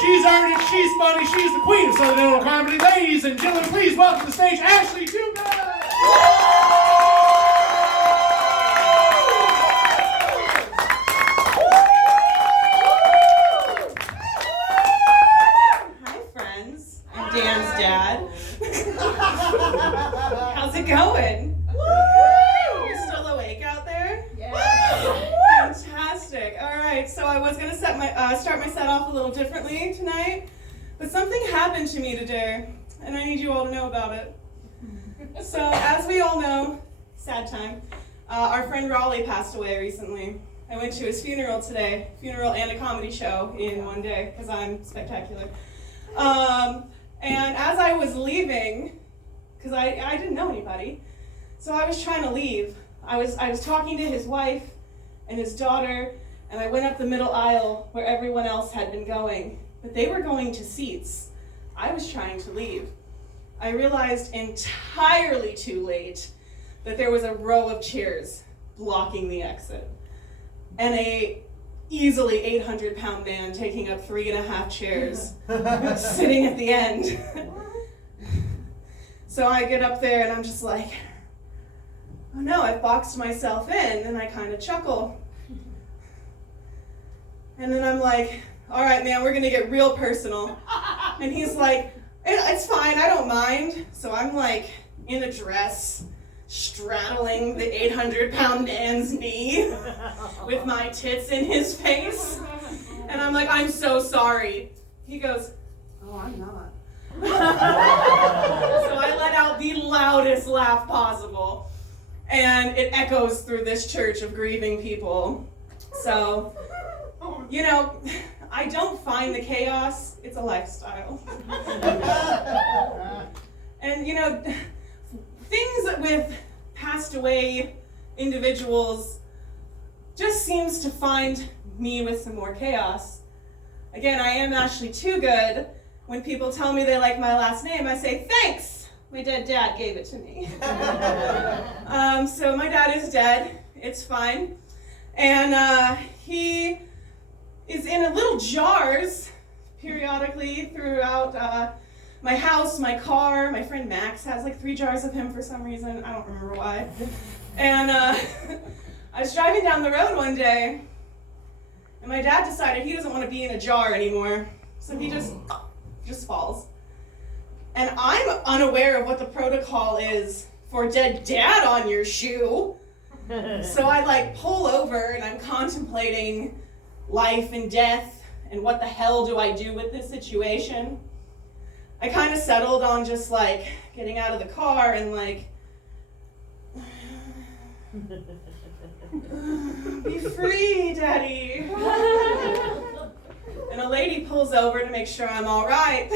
She's earned it, she's funny, she's the queen of Southern Illinois comedy. Ladies and gentlemen, please welcome to the stage Ashley Twogood! Dan's dad. How's it going? You're still awake out there? Yeah. Fantastic. All right, so I was gonna start my set off a little differently tonight, but something happened to me today, and I need you all to know about it. So, as we all know, sad time. Our friend Raleigh passed away recently. I went to his funeral today, funeral and a comedy show in one day, because I'm spectacular. And as I was leaving, because I didn't know anybody, so I was trying to leave. I was talking to his wife and his daughter, and I went up the middle aisle where everyone else had been going, but they were going to seats. I was trying to leave. I realized entirely too late that there was a row of chairs blocking the exit, and a easily 800-pound man taking up 3.5 chairs, sitting at the end. So I get up there and I'm just like, oh no, I've boxed myself in, and I kind of chuckle. And then I'm like, all right, man, we're gonna get real personal. And he's like, it's fine, I don't mind. So I'm like in a dress, straddling the 800-pound man's knee with my tits in his face. And I'm like, I'm so sorry. He goes, oh, I'm not. So I let out the loudest laugh possible. And it echoes through this church of grieving people. So, you know, I don't find the chaos, it's a lifestyle. And, you know, things with passed away individuals just seems to find me with some more chaos. Again, I am Ashley Twogood. When people tell me they like my last name, I say, thanks, my dead dad gave it to me. So my dad is dead, it's fine. And he is in little jars periodically throughout my house, my car. My friend Max has like 3 jars of him for some reason. I don't remember why. And I was driving down the road one day, and my dad decided he doesn't want to be in a jar anymore. So he just falls. And I'm unaware of what the protocol is for dead dad on your shoe. So I like pull over and I'm contemplating life and death and what the hell do I do with this situation. I kind of settled on just like getting out of the car and like, be free, Daddy. And a lady pulls over to make sure I'm all right.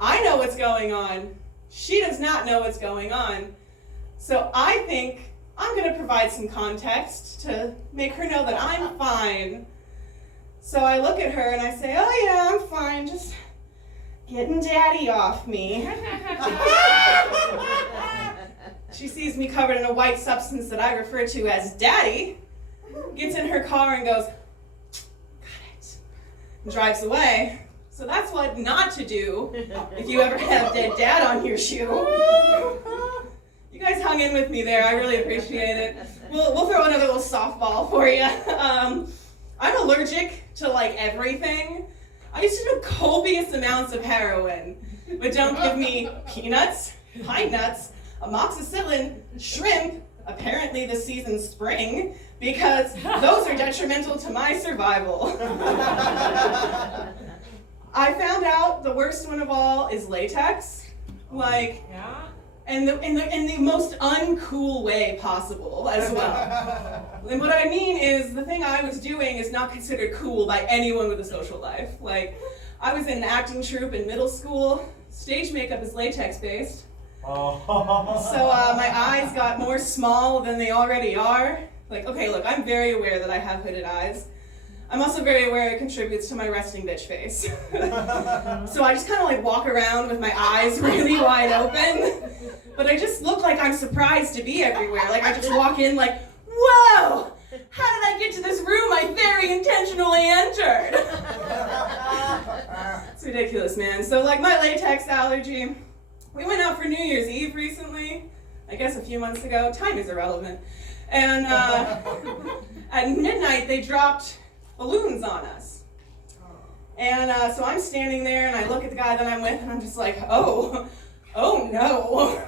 I know what's going on. She does not know what's going on. So I think I'm going to provide some context to make her know that I'm fine. So I look at her and I say, oh yeah, I'm fine, just getting Daddy off me. She sees me covered in a white substance that I refer to as Daddy, gets in her car and goes, got it, and drives away. So that's what not to do if you ever have dead dad on your shoe. You guys hung in with me there, I really appreciate it. We'll throw another little softball for you. I'm allergic to like everything. I used to do copious amounts of heroin, but don't give me peanuts, pine nuts, amoxicillin, shrimp, apparently this season's spring, because those are detrimental to my survival. I found out the worst one of all is latex, like, in the most uncool way possible as well. And what I mean is, the thing I was doing is not considered cool by anyone with a social life. Like, I was in an acting troupe in middle school. Stage makeup is latex-based. So my eyes got more small than they already are. Like, okay, look, I'm very aware that I have hooded eyes. I'm also very aware it contributes to my resting bitch face. So I just kind of like walk around with my eyes really wide open. But I just look like I'm surprised to be everywhere. Like I just walk in like, whoa! How did I get to this room I very intentionally entered? ridiculous, man. So like my latex allergy, we went out for New Year's Eve recently, I guess a few months ago. Time is irrelevant. And at midnight they dropped balloons on us. And so I'm standing there and I look at the guy that I'm with and I'm just like, oh no.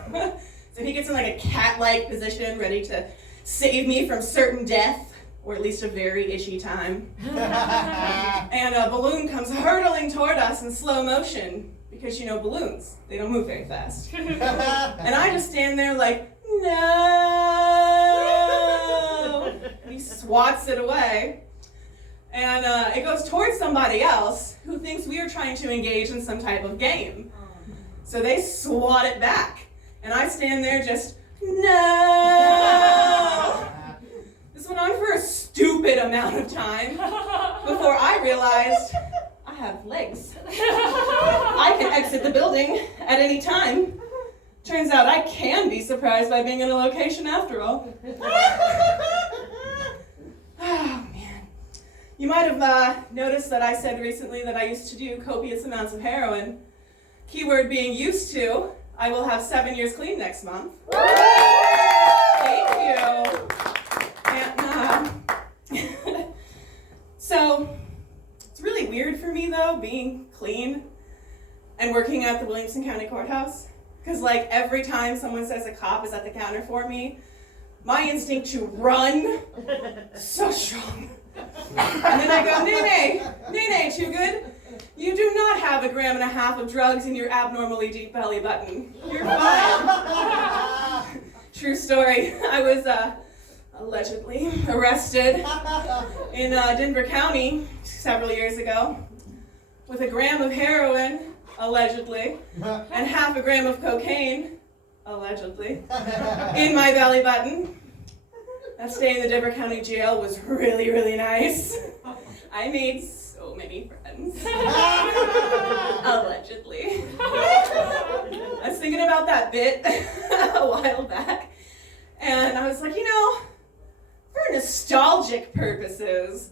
So he gets in like a cat-like position, ready to save me from certain death, or at least a very itchy time. And a balloon comes hurtling toward us in slow motion, because you know balloons, they don't move very fast. And I just stand there like, no! And he swats it away. And it goes towards somebody else who thinks we are trying to engage in some type of game. So they swat it back. And I stand there just, no! This went on for a stupid amount of time before I realized I have legs. I can exit the building at any time. Turns out I can be surprised by being in a location after all. Oh, man. You might have noticed that I said recently that I used to do copious amounts of heroin. Keyword being used to. I will have 7 years clean next month. Thank you. And, so, it's really weird for me though, being clean and working at the Williamson County Courthouse. Because like every time someone says a cop is at the counter for me, my instinct to run, so strong. And then I go, Nene, Twogood, you do not have 1.5 grams of drugs in your abnormally deep belly button. You're fine. True story. I was allegedly arrested in Denver County several years ago with 1 gram of heroin, allegedly, and 0.5 gram of cocaine, allegedly, in my belly button. That stay in the Denver County jail was really, really nice. I made so many friends. Allegedly. I was thinking about that bit a while back, and I was like, you know, for nostalgic purposes,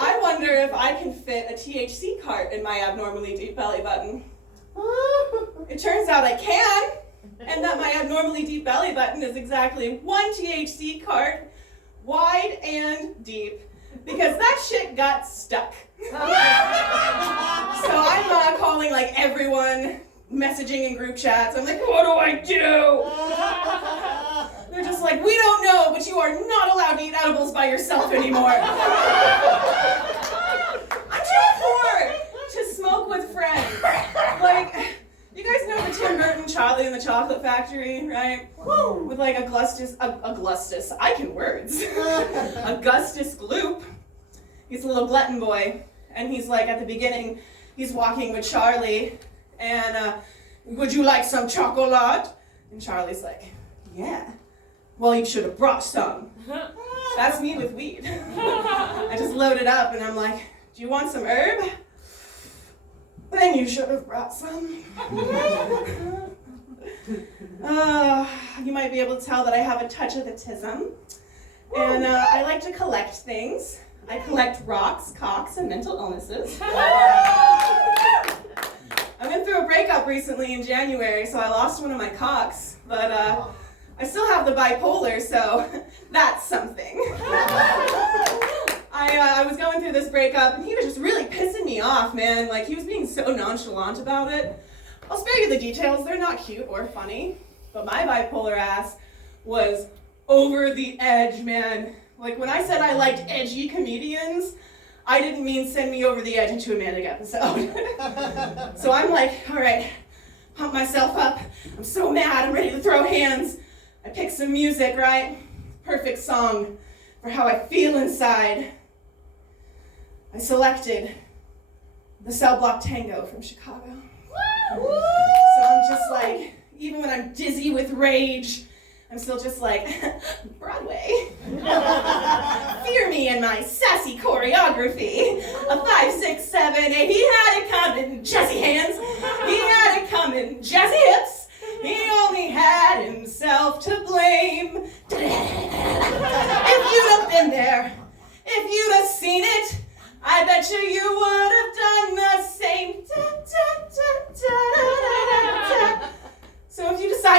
I wonder if I can fit a THC cart in my abnormally deep belly button. It turns out I can, and that my abnormally deep belly button is exactly 1 THC cart, wide and deep, because that shit got stuck. So I'm calling like everyone, messaging in group chats. I'm like, what do I do? They're just like, we don't know, but you are not allowed to eat edibles by yourself anymore. I'm too poor to smoke with friends. Like, you guys know the Tim Burton Charlie and the Chocolate Factory, right? Woo! With like Augustus, I can words. Augustus Gloop. He's a little glutton boy. And he's like, at the beginning, he's walking with Charlie, and would you like some chocolate? And Charlie's like, yeah. Well, you should have brought some. That's me with weed. I just load it up, and I'm like, do you want some herb? Then you should have brought some. You might be able to tell that I have a touch of autism. And I like to collect things. I collect rocks, cocks, and mental illnesses. I went through a breakup recently in January, so I lost one of my cocks, but I still have the bipolar, so that's something. I was going through this breakup, and he was just really pissing me off, man. Like, he was being so nonchalant about it. I'll spare you the details. They're not cute or funny, but my bipolar ass was over the edge, man. Like, when I said I liked edgy comedians, I didn't mean send me over the edge into a manic episode. So I'm like, all right, pump myself up. I'm so mad, I'm ready to throw hands. I pick some music, right? Perfect song for how I feel inside. I selected the Cell Block Tango from Chicago. So I'm just like, even when I'm dizzy with rage, I'm still just like, Broadway. Fear me in my sassy choreography. A 5, 6, 7, 8. He had it coming, jazzy hands. He had it coming, jazzy hips. He only had himself to blame. If you'd have been there, if you'd have seen it, I bet you would have done the same.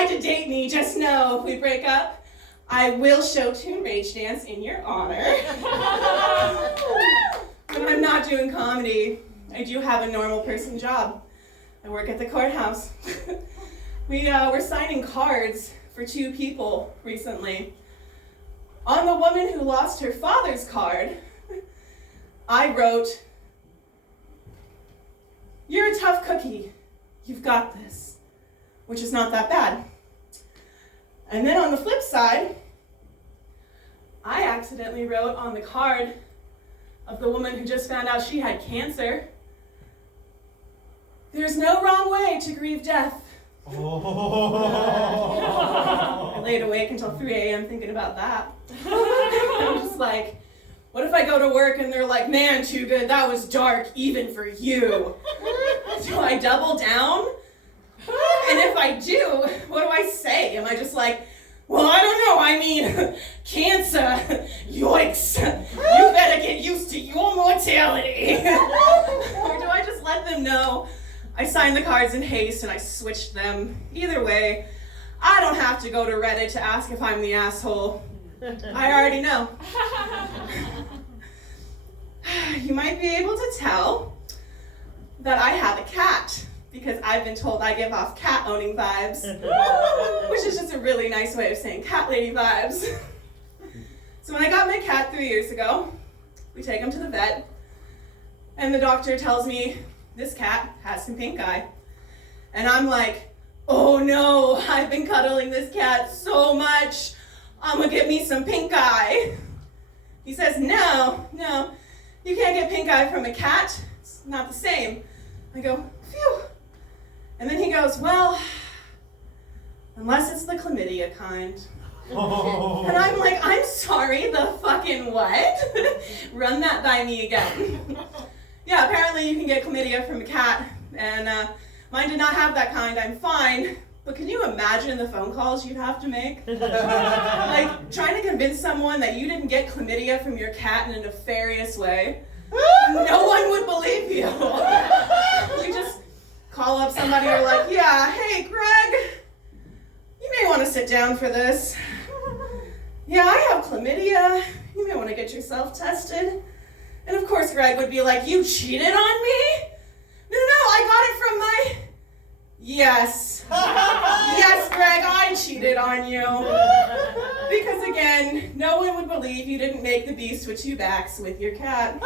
decide to date me, just know if we break up, I will show tune rage dance in your honor. When I'm not doing comedy, I do have a normal person job. I work at the courthouse. We're signing cards for 2 people recently. On the woman who lost her father's card, I wrote, "You're a tough cookie. You've got this," which is not that bad. And then on the flip side, I accidentally wrote on the card of the woman who just found out she had cancer, "There's no wrong way to grieve death." I laid awake until 3 a.m. thinking about that. I'm just like, what if I go to work and they're like, "Man, Twogood, that was dark even for you." Do I double down? And if I do, what do I say? Am I just like, "Well, I don't know, I mean, cancer, yikes, you better get used to your mortality"? Or do I just let them know I signed the cards in haste and I switched them? Either way, I don't have to go to Reddit to ask if I'm the asshole. I already know. You might be able to tell that I have a cat, because I've been told I give off cat owning vibes, which is just a really nice way of saying cat lady vibes. So when I got my cat 3 years ago, we take him to the vet, and the doctor tells me this cat has some pink eye. And I'm like, oh no, I've been cuddling this cat so much, I'm gonna get me some pink eye. He says, no, you can't get pink eye from a cat, it's not the same. I go, phew. And then he goes, well, unless it's the chlamydia kind. And I'm like, I'm sorry, the fucking what? Run that by me again. Yeah, apparently you can get chlamydia from a cat, and mine did not have that kind. I'm fine. But can you imagine the phone calls you'd have to make? Like, trying to convince someone that you didn't get chlamydia from your cat in a nefarious way. No one would believe you. You just call up somebody, you're like, yeah, hey, Greg, you may want to sit down for this. Yeah, I have chlamydia. You may want to get yourself tested. And of course, Greg would be like, you cheated on me? No, I got it from my... Yes. Yes, Greg, I cheated on you. Because again, no one would believe you didn't make the bee switch you backs with your cat.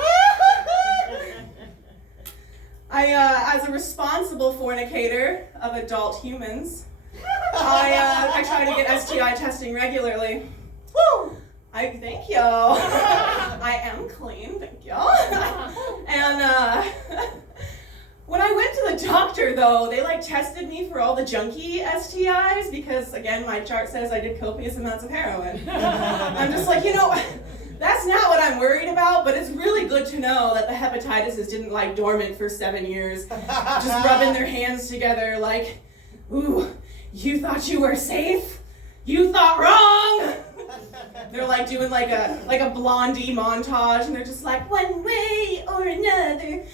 As a responsible fornicator of adult humans, I try to get STI testing regularly. Woo! Thank you. I am clean, thank you. And when I went to the doctor, though, they tested me for all the junky STIs because, again, my chart says I did copious amounts of heroin. I'm just like, that's not what I'm worried about, but it's really good to know that the hepatitis didn't lie dormant for 7 years, just rubbing their hands together like, ooh, you thought you were safe? You thought wrong! They're doing like a Blondie montage, and they're just like, one way or another,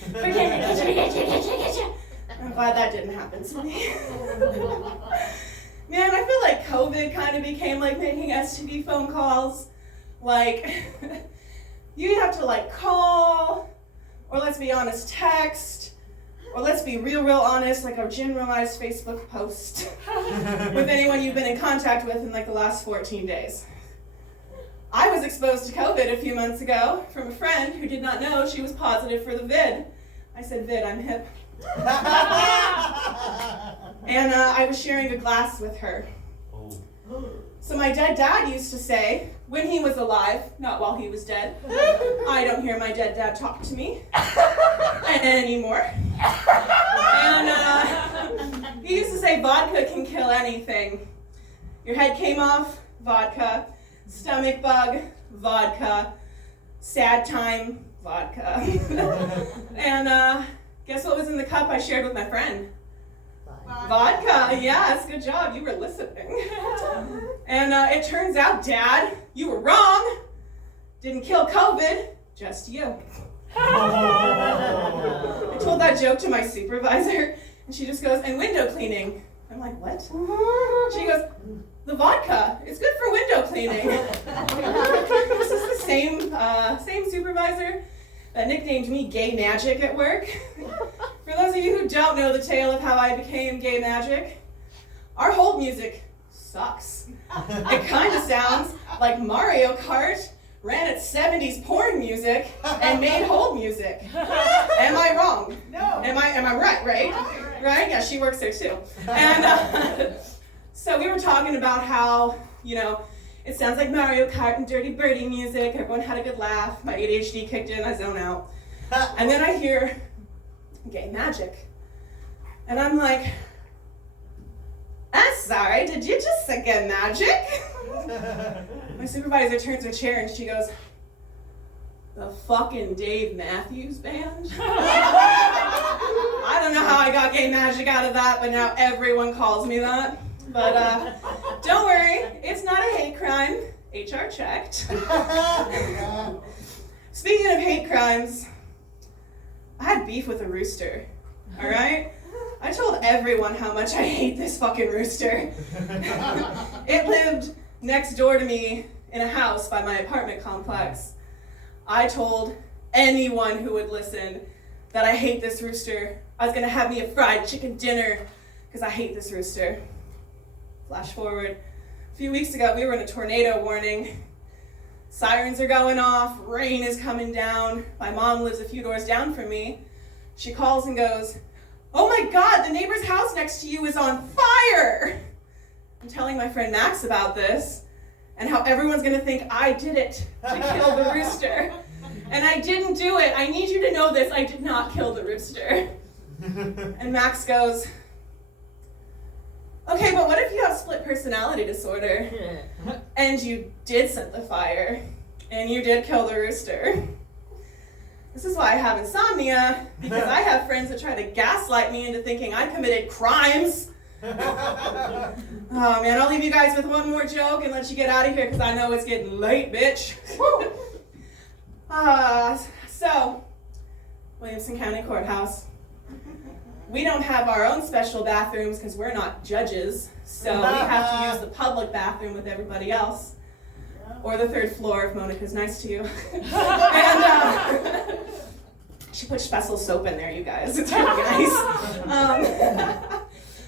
I'm glad that didn't happen to me. Man, I feel like COVID kind of became like making STD phone calls. You'd have to call, or let's be honest, text, or let's be real honest, like a generalized Facebook post with anyone you've been in contact with in the last 14 days. I was exposed to COVID a few months ago from a friend who did not know she was positive for the vid. I said, vid, I'm hip. And I was sharing a glass with her. So my dead dad used to say, when he was alive, not while he was dead, I don't hear my dead dad talk to me anymore. And he used to say, vodka can kill anything. Your head came off, vodka. Stomach bug, vodka. Sad time, vodka. And guess what was in the cup I shared with my friend? Vodka. Yes, good job. You were listening. And it turns out, Dad, you were wrong. Didn't kill COVID, just you. I told that joke to my supervisor, and she just goes, and window cleaning. I'm like, what? She goes, the vodka, it's good for window cleaning. This is the same supervisor that nicknamed me Gay Magic at work. For those of you who don't know the tale of how I became Gay Magic, our hold music sucks. It kind of sounds like Mario Kart ran its 70s porn music and made hold music. Am I wrong? No. Am I right? Right? Yeah, she works there too. And so we were talking about how, it sounds like Mario Kart and Dirty Birdie music. Everyone had a good laugh. My ADHD kicked in. I zone out. And then I hear Gay Magic. And I'm like, I'm sorry, did you just say Gay Magic? My supervisor turns her chair and she goes, the fucking Dave Matthews Band? I don't know how I got Gay Magic out of that, but now everyone calls me that. But don't worry, it's not a hate crime. HR checked. Speaking of hate crimes, I had beef with a rooster, all right? I told everyone how much I hate this fucking rooster. It lived next door to me in a house by my apartment complex. I told anyone who would listen that I hate this rooster. I was gonna have me a fried chicken dinner because I hate this rooster. Flash forward, a few weeks ago we were in a tornado warning. Sirens are going off, rain is coming down. My mom lives a few doors down from me. She calls and goes, oh my God, the neighbor's house next to you is on fire! I'm telling my friend Max about this and how everyone's gonna think I did it to kill the rooster. And I didn't do it. I need you to know this. I did not kill the rooster. And Max goes, okay, but what if you have split personality disorder and you did set the fire and you did kill the rooster? This is why I have insomnia, because I have friends that try to gaslight me into thinking I committed crimes. Oh man, I'll leave you guys with one more joke and let you get out of here because I know it's getting late, bitch. So, Williamson County Courthouse. We don't have our own special bathrooms because we're not judges, so we have to use the public bathroom with everybody else. Or the third floor if Monica's nice to you. And she put special soap in there, you guys. It's really nice.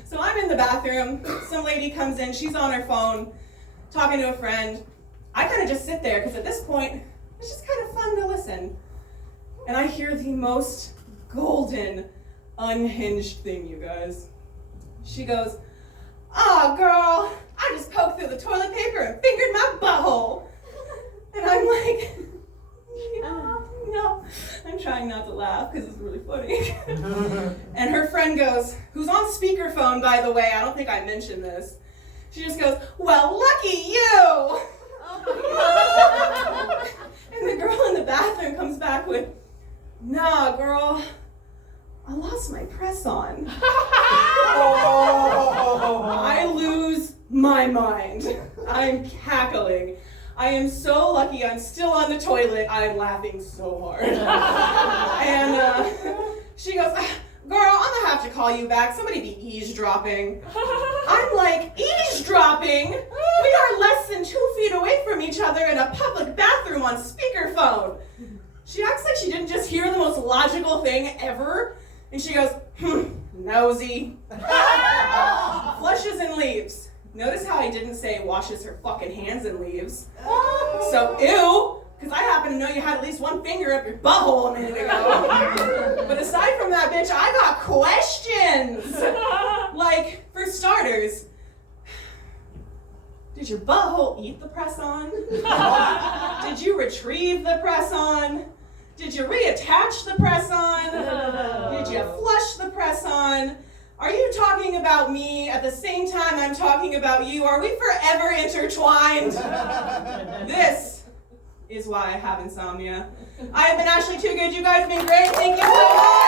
So I'm in the bathroom. Some lady comes in. She's on her phone talking to a friend. I kind of just sit there because at this point, it's just kind of fun to listen. And I hear the most golden, unhinged thing, you guys. She goes, oh, girl, I just poked through the toilet paper and fingered my butthole. And I'm like, no. I'm trying not to laugh because it's really funny. And her friend goes, who's on speakerphone, by the way, I don't think I mentioned this. She just goes, well, lucky you. And the girl in the bathroom comes back with, nah, girl, I lost my press-on. I lose my mind. I'm cackling. I am so lucky I'm still on the toilet. I'm laughing so hard. And she goes, girl, I'm gonna have to call you back. Somebody be eavesdropping. I'm like, eavesdropping? We are less than 2 feet away from each other in a public bathroom on speakerphone. She acts like she didn't just hear the most logical thing ever. And she goes, nosy. Flushes and leaves. Notice how I didn't say washes her fucking hands and leaves. So, ew, because I happen to know you had at least one finger up your butthole a minute ago. But aside from that, bitch, I got questions. Like, for starters, did your butthole eat the press-on? Did you retrieve the press-on? Did you reattach the press-on? Did you flush the press-on? Are you talking about me at the same time I'm talking about you? Are we forever intertwined? This is why I have insomnia. I have been Ashley Twogood. You guys have been great. Thank you so much.